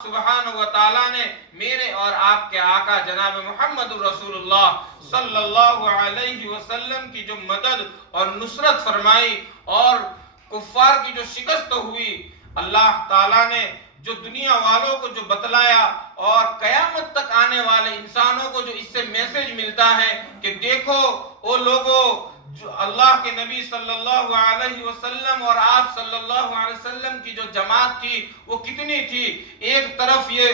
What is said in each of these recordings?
سبحانہ و تعالیٰ نے میرے اور آپ کے آقا جناب محمد رسول اللہ صلی اللہ علیہ وسلم کی جو مدد اور نصرت فرمائی اور کفار کی جو شکست ہوئی، اللہ تعالیٰ نے جو دنیا والوں کو جو بتلایا اور قیامت تک آنے والے انسانوں کو جو اس سے میسج ملتا ہے کہ دیکھو وہ لوگوں جو اللہ کے نبی صلی اللہ علیہ وسلم اور آپ صلی اللہ علیہ وسلم کی جو جماعت تھی وہ کتنی تھی۔ ایک طرف یہ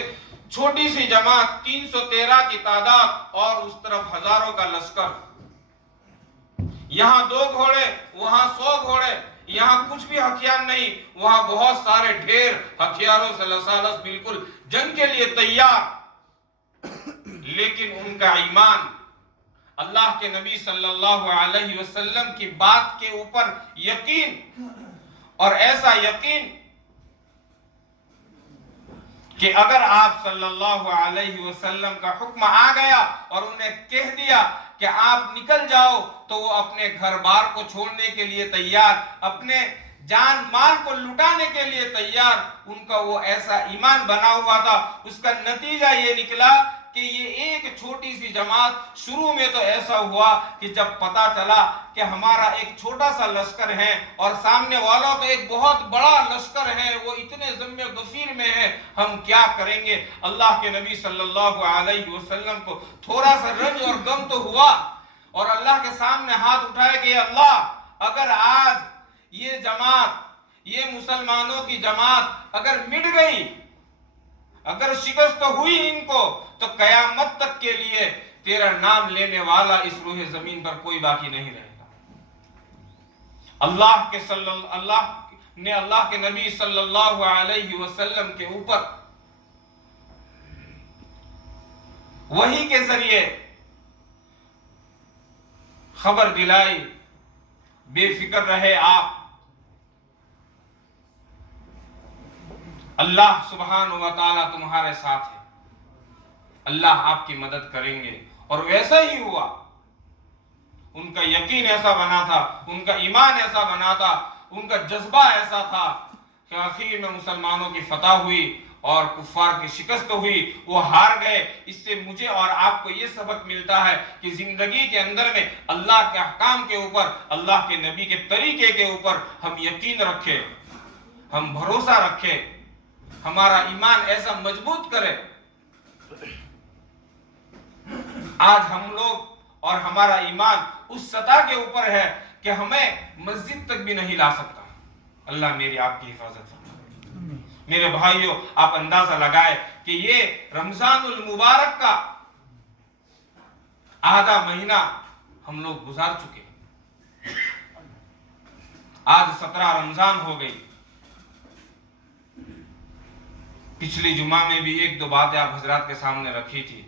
چھوٹی سی جماعت 313 کی تعداد اور اس طرف ہزاروں کا لشکر، یہاں 2 گھوڑے وہاں 100 گھوڑے، یہاں کچھ بھی ہتھیار نہیں وہاں بہت سارے ڈھیر ہتھیاروں سے لسالس، بالکل جنگ کے لیے تیار، لیکن ان کا ایمان اللہ کے نبی صلی اللہ علیہ وسلم کی بات کے اوپر یقین، اور ایسا یقین کہ اگر آپ صلی اللہ علیہ وسلم کا حکم آ گیا اور انہیں کہہ دیا کہ آپ نکل جاؤ تو وہ اپنے گھر بار کو چھوڑنے کے لیے تیار، اپنے جان مال کو لٹانے کے لیے تیار۔ ان کا وہ ایسا ایمان بنا ہوا تھا۔ اس کا نتیجہ یہ نکلا کہ یہ ایک چھوٹی سی جماعت، شروع میں تو ایسا ہوا کہ جب پتا چلا کہ ہمارا ایک چھوٹا سا لشکر ہے اور سامنے والوں کا ایک بہت بڑا لشکر ہے، وہ اتنے ضم غفیر میں ہے، ہم کیا کریں گے؟ اللہ کے نبی صلی اللہ علیہ وسلم کو تھوڑا سا رنج اور غم تو ہوا، اور اللہ کے سامنے ہاتھ اٹھائے کہ اللہ اگر آج یہ جماعت، یہ مسلمانوں کی جماعت اگر مٹ گئی، اگر شکست ہوئی ان کو، تو قیامت تک کے لیے تیرا نام لینے والا اس روح زمین پر کوئی باقی نہیں رہے گا۔ اللہ کے نبی صلی اللہ علیہ وسلم کے اوپر وحی کے ذریعے خبر دلائی، بے فکر رہے آپ، اللہ سبحانہ و تعالیٰ تمہارے ساتھ ہے، اللہ آپ کی مدد کریں گے۔ اور ویسا ہی ہوا، ان کا یقین ایسا بنا تھا، ان کا ایمان ایسا بنا تھا، ان کا جذبہ ایسا تھا کہ آخر میں مسلمانوں کی فتح ہوئی اور کفار کی شکست ہوئی، وہ ہار گئے۔ اس سے مجھے اور آپ کو یہ سبق ملتا ہے کہ زندگی کے اندر میں اللہ کے احکام کے اوپر، اللہ کے نبی کے طریقے کے اوپر ہم یقین رکھیں، ہم بھروسہ رکھیں، ہمارا ایمان ایسا مضبوط کرے۔ آج ہم لوگ اور ہمارا ایمان اس سطح کے اوپر ہے کہ ہمیں مسجد تک بھی نہیں لا سکتا۔ اللہ میری آپ کی حفاظت فرمائے۔ میرے بھائیوں، آپ اندازہ لگائے کہ یہ رمضان المبارک کا آدھا مہینہ ہم لوگ گزار چکے، آج 17 رمضان ہو گئی۔ پچھلی جمعہ میں بھی 1-2 باتیں آپ حضرات کے سامنے رکھی تھی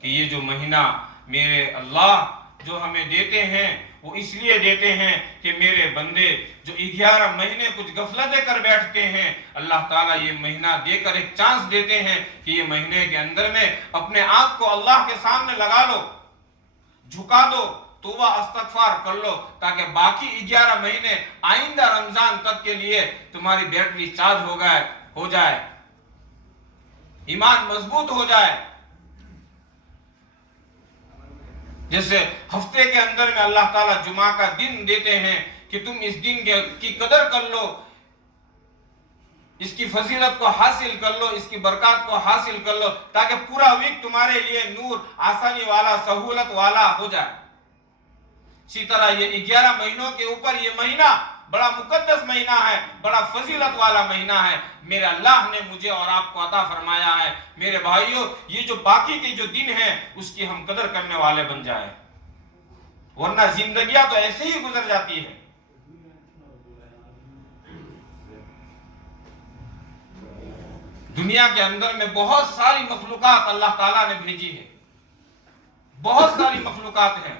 کہ یہ جو مہینہ میرے اللہ جو ہمیں دیتے ہیں وہ اس لیے دیتے ہیں کہ میرے بندے جو 11 مہینے کچھ غفلتیں کر بیٹھتے ہیں، اللہ تعالیٰ یہ مہینہ دے کر ایک چانس دیتے ہیں کہ یہ مہینے کے اندر میں اپنے آپ کو اللہ کے سامنے لگا لو، جھکا دو، توبہ استغفار کر لو، تاکہ باقی 11 مہینے آئندہ رمضان تک کے لیے تمہاری بیٹری چارج ہو جائے، ایمان مضبوط ہو جائے۔ جیسے ہفتے کے اندر میں اللہ تعالیٰ جمعہ کا دن دیتے ہیں کہ تم اس دن کی قدر کر لو، اس کی فضیلت کو حاصل کر لو، اس کی برکات کو حاصل کر لو، تاکہ پورا ویک تمہارے لیے نور، آسانی والا، سہولت والا ہو جائے۔ اسی طرح یہ 11 مہینوں کے اوپر یہ مہینہ بڑا مقدس مہینہ ہے، بڑا فضیلت والا مہینہ ہے، میرے اللہ نے مجھے اور آپ کو عطا فرمایا ہے۔ میرے بھائیوں، یہ جو باقی کے جو دن ہیں اس کی ہم قدر کرنے والے بن جائیں، ورنہ زندگیاں تو ایسے ہی گزر جاتی ہیں۔ دنیا کے اندر میں بہت ساری مخلوقات اللہ تعالیٰ نے بھیجی ہے، بہت ساری مخلوقات ہیں،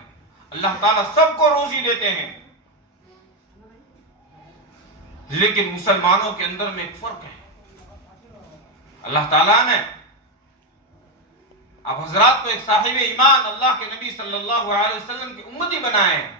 اللہ تعالیٰ سب کو روزی دیتے ہیں، لیکن مسلمانوں کے اندر میں ایک فرق ہے۔ اللہ تعالیٰ نے آپ حضرات کو ایک صاحب ایمان، اللہ کے نبی صلی اللہ علیہ وسلم کی امتی بنائے ہیں،